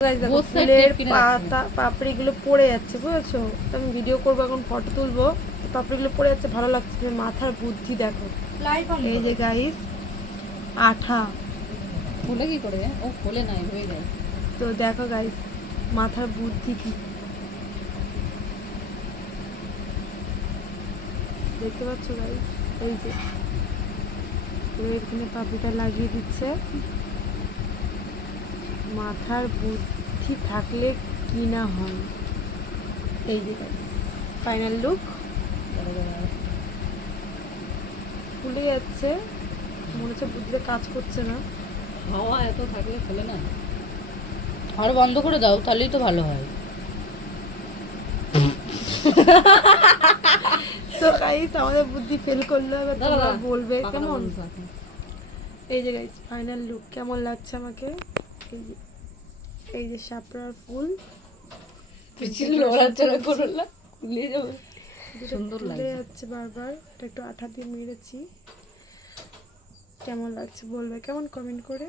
ফুলের পাতা পাপড়িগুলো পড়ে যাচ্ছে, বুঝেছো? আমি ভিডিও করবো, এখন ফটো তুলবো, পাপড়িগুলো পড়ে যাচ্ছে, ভালো লাগছে। মাথার বুদ্ধি দেখো, এই যে গাইস আঠা খুলে কি করে? ও খুলে নাই, হয়ে যায়। তো দেখো গাইস মাথার বুদ্ধি কি দেখতে পাচ্ছ গাইস? এই যে এখানে পাপড়িটা লাগিয়ে দিচ্ছে। মাথার বুদ্ধি থাকলে কি না হয়। এই যে গাইস ফাইনাল লুক, খুলে যাচ্ছে, মনে হচ্ছে বুদ্ধিতে কাজ করছে না। হাওয়া এত থাকলে খুলে না। আরো বন্ধ করে দাও, তাহলেই তো ভালো হয়। তো গাইস আমাদের বুদ্ধি ফেল করলো, এবার তোমরা বলবে কেমন। এই যে গাইস ফাইনাল লুক কেমন লাগছে আমাকে। এই যে শাপলার ফুল সুন্দর লাগছে বারবার। এটা একটু আঠা দিয়ে মেরেছি, কেমন লাগছে বলবে কেমন কমেন্ট করে।